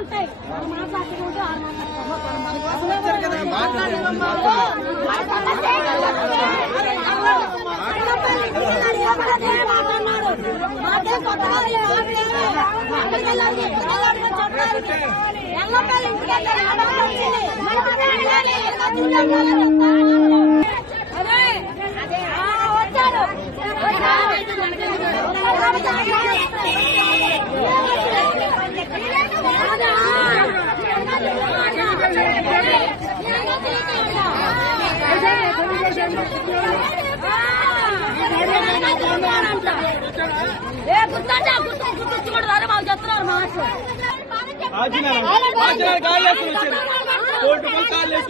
ఉంటాయి. గుర్తుంచుకుంటారు మాకు చెప్తున్నారు మాకు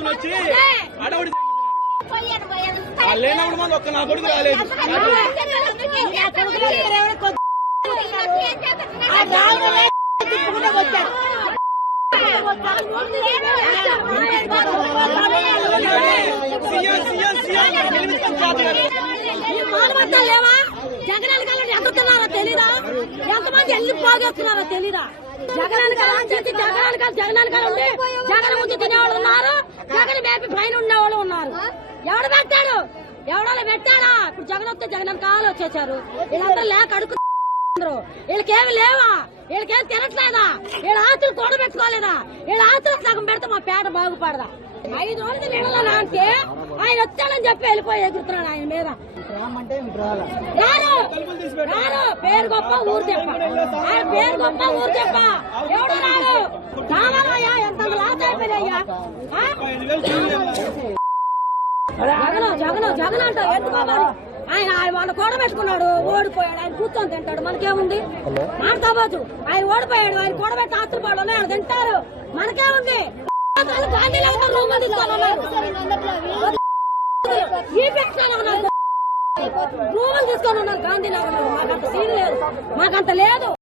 వచ్చి అడవుడి లేనప్పుడు మంది ఒక్క నా కొడుకు రాలేదు. లేవా జగన్ కాలం ఎదుగుతున్నారో తెలీదా? ఎంతమంది ఎల్లి పోగేస్తున్నారో తెలీదా? జగన్ కాలం చేసి జగన్ కాలం ఉండి జగన్ ముందు తినేవాళ్ళు ఉన్నారు, జగన్ మేపి పైన ఉండేవాళ్ళు ఉన్నారు. ఎవడు పెట్టాడు? ఎవడో పెట్టాడా? ఇప్పుడు జగన్ వస్తే జగన్ కాలు వచ్చేసారు. వీళ్ళందరూ లేక అడుగుతున్నారు. వీళ్ళకేమి లేవా? వీళ్ళకేం తినట్లేదా? వీళ్ళ ఆస్తులు కూడబెట్టుకోలేదా? వీళ్ళ ఆస్తులకు సగం పెడితే మా పేట బాగుపడదా? 5 రోజులు నిడలా అంటే ఆయన వచ్చాడని చెప్పి వెళ్ళిపోయి ఎగురుతున్నాడు ఆయన మీద. రారు పేరు గొప్ప ఊరు చెప్ప, ఆయన పేరు గొప్ప ఊరు చెప్ప. ఎవడు రాడు? రావాలయ్యా, ఎంత లాస్ అయిపోయాయ్యా. జగన్ అంటావు ఎందుకు? ఆయన వాళ్ళు కూడబెట్టుకున్నాడు, ఓడిపోయాడు. ఆయన కూర్చొని తింటాడు, మనకేముంది? మాట్లాడవచ్చు. ఆయన ఓడిపోయాడు, ఆయన కూడబెట్టి ఆస్తులు పడాలి, ఆయన తింటారు, మనకేముంది? గాంధీ లాగా రూములు తీసుకోవాలన్నారు, రూములు తీసుకొని ఉన్నారు గాంధీ లాగా. మాకంత సీన్ లేదు, మాకంత లేదు.